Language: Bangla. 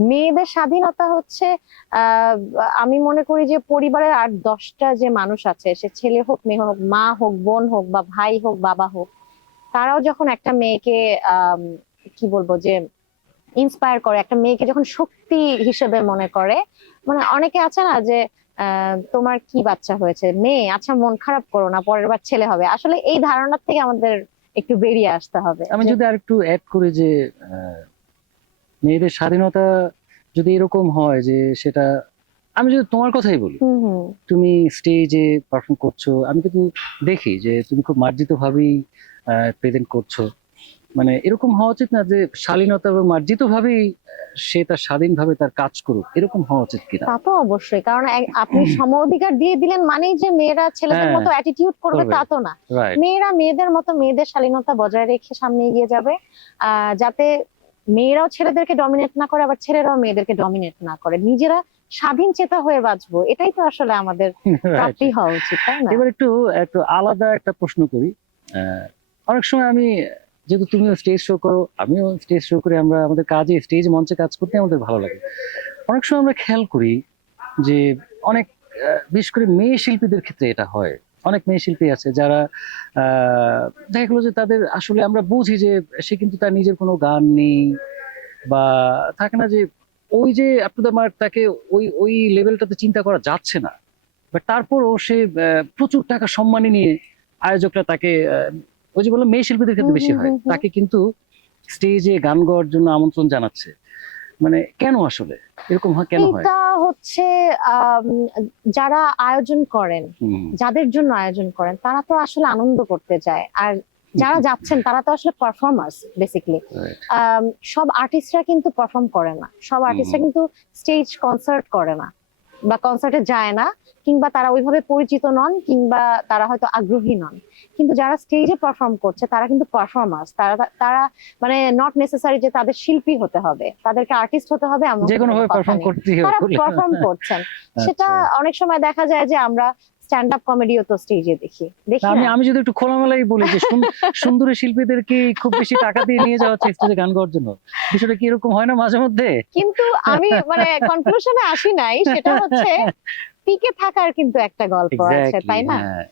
মেয়েদের স্বাধীনতা হচ্ছে আহ আমি মনে করি যে পরিবারের 8-10টা যে মানুষ আছে, সে ছেলে হোক মেয়ে হোক, মা হোক বোন হোক বা ভাই হোক বাবা হোক, তারাও যখন একটা মেয়েকে আহ কি বলবো যে ইন্সপায়ার করে, একটা মেয়েকে যখন শক্তি হিসেবে মনে করে, মানে অনেকে আছে না যে তোমার কি বাচ্চা হয়েছে, মেয়ে, আচ্ছা মন খারাপ করো না, পরের বার ছেলে হবে। আসলে এই ধারণা থেকে আমাদের একটু বেরিয়ে আসতে হবে আমি যে যদি আরেকটু অ্যাড করি যে আহ, মেয়েদের স্বাধীনতা যদি এরকম হয় যে সেটা, আমি যদি তোমার কথাই বলি, হুম হুম তুমি স্টেজে পারফর্ম করছো, আমি কিন্তু দেখি যে তুমি খুব মার্জিত ভাবেই প্রেজেন্ট করছো। মানে এরকম হওয়া উচিত না যে শালীনতা এবং মার্জিত ভাবেই সে তার স্বাধীনভাবে তার কাজ করুক, এরকম হওয়া উচিত কিনা? তা তো অবশ্যই, কারণ আপনি সম অধিকার দিয়ে দিলেন মানেই যে মেয়েরা ছেলেদের হ্যাঁ, মতো অ্যাটিটিউড করবে করবে। তা তো না। রাইট। মেয়েরা মেয়েদের মতো মেয়েদের শালীনতা বজায় রেখে সামনে এগিয়ে যাবে, যাতে মেয়েরাও ছেলেদেরকে ডমিনেট না করে, আবার ছেলেরাও মেয়েদেরকে ডমিনেট না করে, নিজেরা স্বাধীন চেতা হয়ে বাঁচবো। এটাই তো আসলে আমাদের রাইট। প্রাপ্তি হওয়া উচিত, তাই না? এবার একটু একটু আলাদা একটা প্রশ্ন করি। অনেক সময় আমি, যেহেতু তুমিও স্টেজ শো করো, আমিও স্টেজ শো করি, আমরা আমাদের কাজে স্টেজ মঞ্চে কাজ করতে আমাদের ভালো লাগে। অনেক সময় আমরা খেয়াল করি যে অনেক বিশেষ করে মেয়ে শিল্পীদের ক্ষেত্রে এটা হয়। অনেক মেয়ে শিল্পী আছে যারা দেখা গেলো যে তাদের আসলে আমরা বুঝি যে সে কিন্তু তার নিজের কোনো গান নেই, বা থাকে না যে ওই যে আপ টু দ্য মার্ক, তাকে ওই ওই লেভেলটাতে চিন্তা করা যাচ্ছে না, বাট তারপরও সে প্রচুর টাকা সম্মানী নিয়ে আয়োজকরা তাকে ওই যে বললাম মেয়ে শিল্পীদের হুম ক্ষেত্রে বেশি হুম হয়, হুম হুম। তাকে কিন্তু স্টেজে গান গাওয়ার জন্য আমন্ত্রণ জানাচ্ছে। মানে কেন আসলে এরকম হয়, কেন হয়? এইটা হচ্ছে আম, যারা আয়োজন করেন, হুম। যাদের জন্য আয়োজন করেন, তারা তো আসলে আনন্দ করতে যায়। আর যারা যাচ্ছেন তারা তো আসলে পারফর্মার্স বেসিক্যালি। Right. সব আর্টিস্টরা কিন্তু পারফর্ম করে না, সব আর্টিস্টরা হুম। কিন্তু স্টেজ কনসার্ট করে না বা কনসার্টে যায় না, কিংবা তারা ওইভাবে পরিচিত নন, কিংবা তারা হয়তো আগ্রহী নন। কিন্তু যারা স্টেজে পারফর্ম করছে তারা কিন্তু পারফর্মার্স। তারা তারা মানে নট নেসেসারি যে তাদের শিল্পী হতে হবে, তাদেরকে আর্টিস্ট হতে হবে এমন যে কোনো কোনো ভাবে কথা পারফর্ম নেই। করতেই হবে তারা বলে। পারফর্ম করছেন। সেটা আচ্ছা। অনেক সময় দেখা যায় যে আমরা স্ট্যান্ড আপ কমেডিও তো স্টেজে দেখি, না, দেখি আমি না? আমি যদি একটু খোলামেলাই বলি যে সুন্দরী শিল্পীদেরকে খুব বেশি টাকা দিয়ে নিয়ে যাওয়া হচ্ছে স্টেজে গান গাওয়ার জন্য, বিষয়টা কি এরকম হয় না মাঝে মধ্যে? কিন্তু আমি মানে কনক্লুশনে আসি নাই, সেটা হচ্ছে টিকে থাকার কিন্তু একটা গল্প আছে, এক্স্যাক্টলি, তাই না? হ্যাঁ।